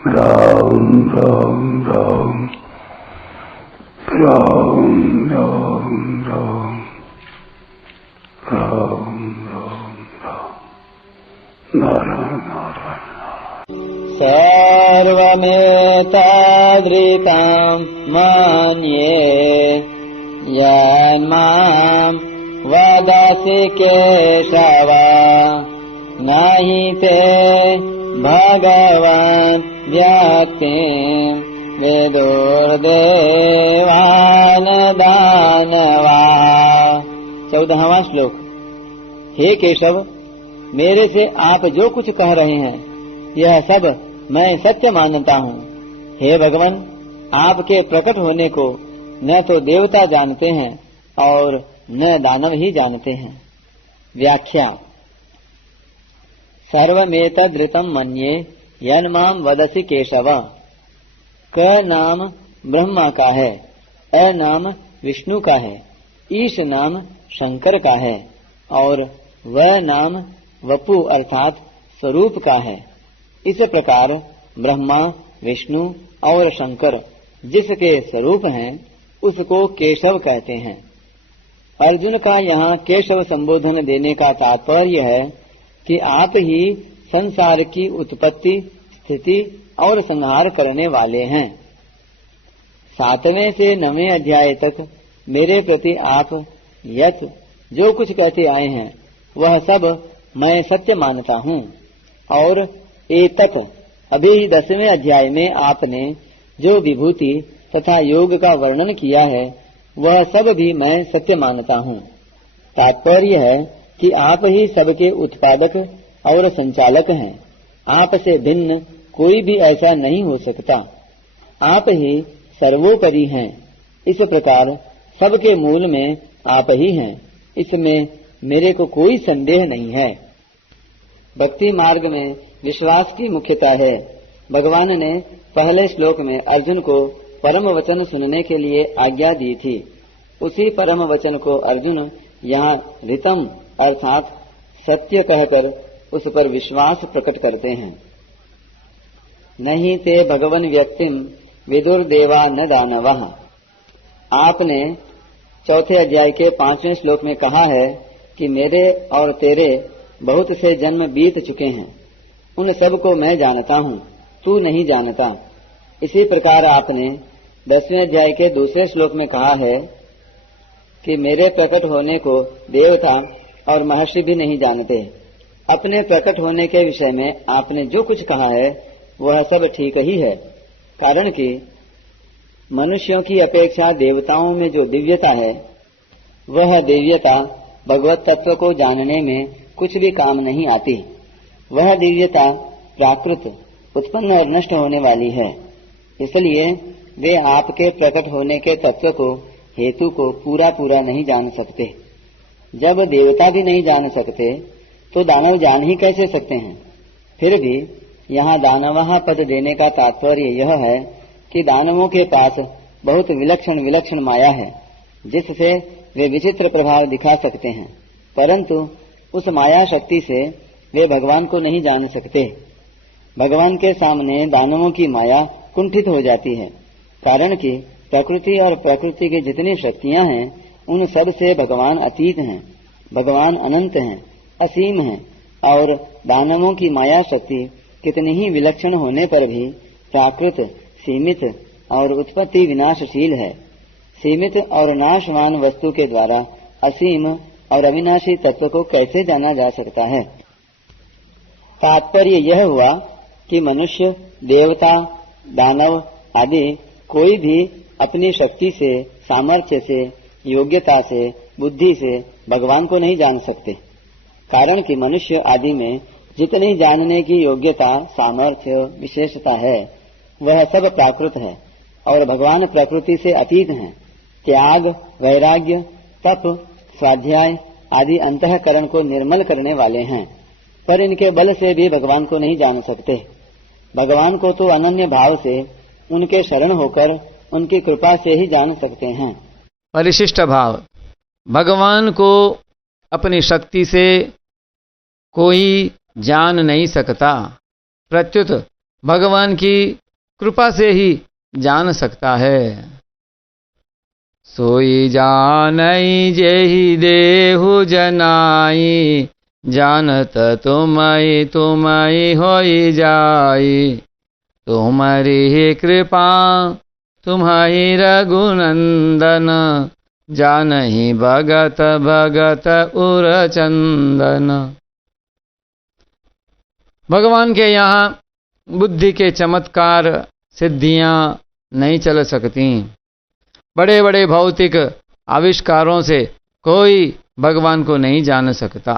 राम राम राम राम राम राम राम राम राम नारायण नारायण सर्वमेतद्रितं मन्ये यन्मां वदसि केशव नहि ते भगवान् व्यक्तिं विदुर्देवान् दानवा। 14वां श्लोक। हे केशव, मेरे से आप जो कुछ कह रहे हैं यह सब मैं सत्य मानता हूँ। हे भगवान, आपके प्रकट होने को न तो देवता जानते हैं और न दानव ही जानते हैं। व्याख्या। सर्वमेतद्रितं मन्ये यन्मां वदसि केशव। क नाम ब्रह्मा का है, अ नाम विष्णु का है, ईश नाम शंकर का है और व नाम वपु अर्थात स्वरूप का है। इस प्रकार ब्रह्मा, विष्णु और शंकर जिसके स्वरूप हैं उसको केशव कहते हैं। अर्जुन का यहाँ केशव संबोधन देने का तात्पर्य है कि आप ही संसार की उत्पत्ति, स्थिति और संहार करने वाले हैं। 7वें से 9वें अध्याय तक मेरे प्रति आप यत जो कुछ कहते आए हैं वह सब मैं सत्य मानता हूँ और एतत अभी 10वें अध्याय में आपने जो विभूति तथा योग का वर्णन किया है वह सब भी मैं सत्य मानता हूँ। तात्पर्य है कि आप ही सबके उत्पादक और संचालक हैं। आप से भिन्न कोई भी ऐसा नहीं हो सकता। आप ही सर्वोपरि हैं। इस प्रकार सबके मूल में आप ही हैं। इसमें मेरे को कोई संदेह नहीं है। भक्ति मार्ग में विश्वास की मुख्यता है। भगवान ने पहले श्लोक में अर्जुन को परम वचन सुनने के लिए आज्ञा दी थी। उसी परम वचन को अर्जुन यहाँ ऋतम अर्थात सत्य कहकर उस पर विश्वास प्रकट करते हैं। नहीं ते भगवन व्यक्तिम विदुर्देवा न दानवः। आपने 4थे अध्याय के 5वें श्लोक में कहा है कि मेरे और तेरे बहुत से जन्म बीत चुके हैं, उन सब को मैं जानता हूँ, तू नहीं जानता। इसी प्रकार आपने 10वें अध्याय के 2 श्लोक में कहा है कि मेरे प्रकट होने को देवता और महर्षि भी नहीं जानते। अपने प्रकट होने के विषय में आपने जो कुछ कहा है वह सब ठीक ही है, कारण कि मनुष्यों की अपेक्षा देवताओं में जो दिव्यता है वह दिव्यता भगवत तत्व को जानने में कुछ भी काम नहीं आती। वह दिव्यता प्राकृत, उत्पन्न और नष्ट होने वाली है। इसलिए वे आपके प्रकट होने के तत्व को, हेतु को पूरा पूरा नहीं जान सकते। जब देवता भी नहीं जान सकते तो दानव जान ही कैसे सकते हैं। फिर भी यहाँ दानवः पद देने का तात्पर्य यह है कि दानवों के पास बहुत विलक्षण विलक्षण माया है जिससे वे विचित्र प्रभाव दिखा सकते हैं, परंतु उस माया शक्ति से वे भगवान को नहीं जान सकते। भगवान के सामने दानवों की माया कुंठित हो जाती है, कारण कि प्रकृति और प्रकृति की जितनी शक्तियां हैं उन सब से भगवान अतीत हैं। भगवान अनंत हैं, असीम हैं और दानवों की माया शक्ति कितनी ही विलक्षण होने पर भी प्राकृत, सीमित और उत्पत्ति विनाशशील है। सीमित और नाशवान वस्तु के द्वारा असीम और अविनाशी तत्व को कैसे जाना जा सकता है। तात्पर्य यह हुआ कि मनुष्य, देवता, दानव आदि कोई भी अपनी शक्ति से, सामर्थ्य से, योग्यता से, बुद्धि से भगवान को नहीं जान सकते, कारण कि मनुष्य आदि में जितनी जानने की योग्यता, सामर्थ्य, विशेषता है वह सब प्राकृत है और भगवान प्रकृति से अतीत हैं। त्याग, वैराग्य, तप, स्वाध्याय आदि अंतःकरण को निर्मल करने वाले हैं, पर इनके बल से भी भगवान को नहीं जान सकते। भगवान को तो अनन्य भाव से उनके शरण होकर उनकी कृपा से ही जान सकते हैं। परिशिष्ट भाव। भगवान को अपनी शक्ति से कोई जान नहीं सकता, प्रत्युत भगवान की कृपा से ही जान सकता है। सोई जानई जेहि देहु जनाई, जानत तुमई तुमई होई जाई, तुम्हारी कृपा तुम्हारी रघुनंदन, जानहि भगत भगत उर चंदन। भगवान के यहाँ बुद्धि के चमत्कार सिद्धियां नहीं चल सकती। बड़े बड़े भौतिक आविष्कारों से कोई भगवान को नहीं जान सकता।